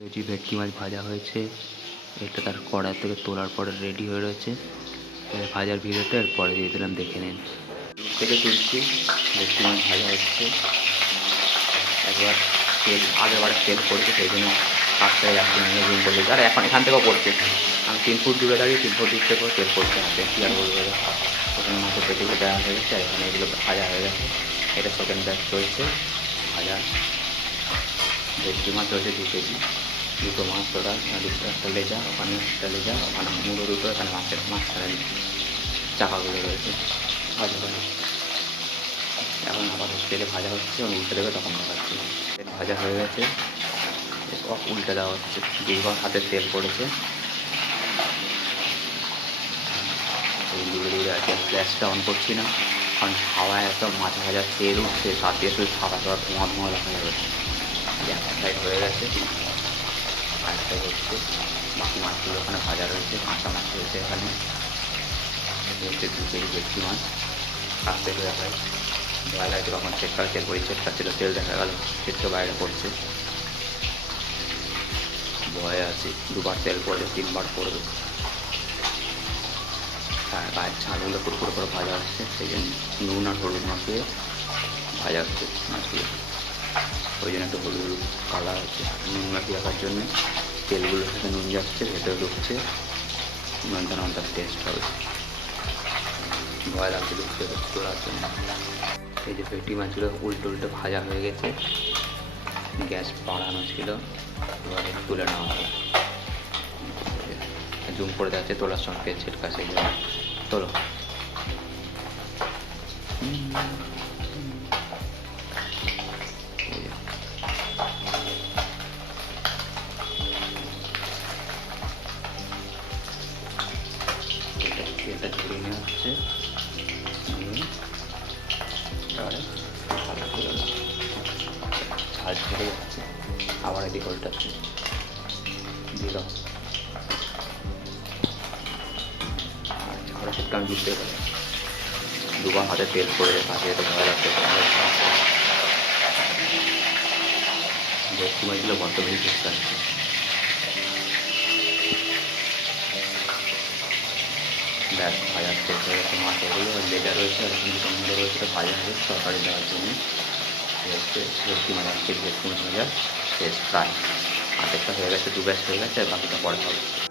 Veggie ভেটকি মাছ ভাজা হয়েছে, এটা তার কড়া থেকে তোলার পরে রেডি হয়ে রয়েছে। ভাজার ভিডিওটা পরে দিয়ে দিলাম, দেখে নিন। থেকে তুলছি, ভেটকি মাছ ভাজা হচ্ছে। একবার তেল, আগেরবার তেল পড়ছে, সেই জন্য কাজটা যাচ্ছে না জুম করলে আর এখন এখান থেকেও পড়ছে। আমি তিন ফুট দূরে দাঁড়িয়ে, তিন ফুট দূর থেকে তেল পড়ছে হাতে কি আর বলব? ওখানে মাছের পেটিগুলো দেওয়া হয়ে গেছে, আর এখানে এগুলো ভাজা হয়ে গেছে। এটা সেকেন্ড ব্যাচ চলছে, ভাজা। ভেটকি মাছ রয়েছে দু কেজি। দুটো মাছ ওটা দুটো, একটা লেজা ওখানে একটা লেজা ওখানে মুড়ো দুটো, এখানে মাছের মাছ মাঝখানে চাকাগুলো রয়েছে। ভাজা ভাজা। এখন আবার তেলে ভাজা হচ্ছে এবং উল্টে দেবে তখন দেখাচ্ছি তেল। ভাজা হয়ে গেছে। উল্টে দেওয়া হচ্ছে। দুবার হাতে তেল পড়েছে দূরে দূরে আছে গ্যাসটা অন করছি না। কারণ হাওয়ায় একটা মাঝে ভাজা তেল উঠছে দিয়ে শুধু সাদা সাদা ধোঁয়া ধোঁয়া দেখা যাবে। একটা সাইড হয়ে গেছে। আরেকটা হচ্ছে বাকি মাছগুলো ওখানে ভাজা রয়েছে, কাঁচা মাছ রয়েছে এখানে। হচ্ছে দু কেজি ভেটকি মাছ। থেকে দেখা যায় ভয় লাগছে তখন চেটকা তেল পরি চেটকা ছিল, তেল দেখা গেল চেটকে বাইরে পড়ছে। ভয়ে আছি, দুবার তেল পড়বে তিনবার পড়বে। আর গায়ের ছালগুলো পুরো করে ভাজা হচ্ছে, সেই জন্য নুন আর হলুদ মাখিয়ে ভাজা হচ্ছে মাছগুলো। ওই জন্য একটু হলুদ হলুদ কালার হচ্ছে, নুন মাখিয়ে রাখার জন্যে তেলগুলোর সাথে নুন যাচ্ছে, ভেতরে ঢুকছে নন্দা নন্দার টেস্ট হবে। ভয় লাগছে ঢুকতে তোলার জন্য এই যে পেটি মাছগুলো উল্টো উল্টো ভাজা হয়ে গেছে, গ্যাস বাড়ানো ছিল, এবারে তুলে নেওয়া হবে। জুম করে যাচ্ছে তোলার সঙ্গে ছিটকা সেই জন্য তোলো এই এটা ঝরিয়ে নেওয়া হচ্ছে ঝাল ছেড়ে যাচ্ছে আবার এদিকে ঝড়া শীতটা আমি বুঝতে পারি দুবার হাতে তেল পড়ে তো ভয় লাগছে টেস্ট আসছে ব্যাস ভাজা হয়ে গেছে মাছ এগুলো লেজা রয়েছে এরকম দুটো রয়েছে বাজার হবে তরকারি দেওয়ার জন্য। হচ্ছে ভেটকি মাছ আজকে ভেটকি মাছ ভাজা, শেষ, প্রায়। আর্ধেকটা হয়ে গেছে, দু ব্যাস হয়ে গেছে বাকিটা পরে হবে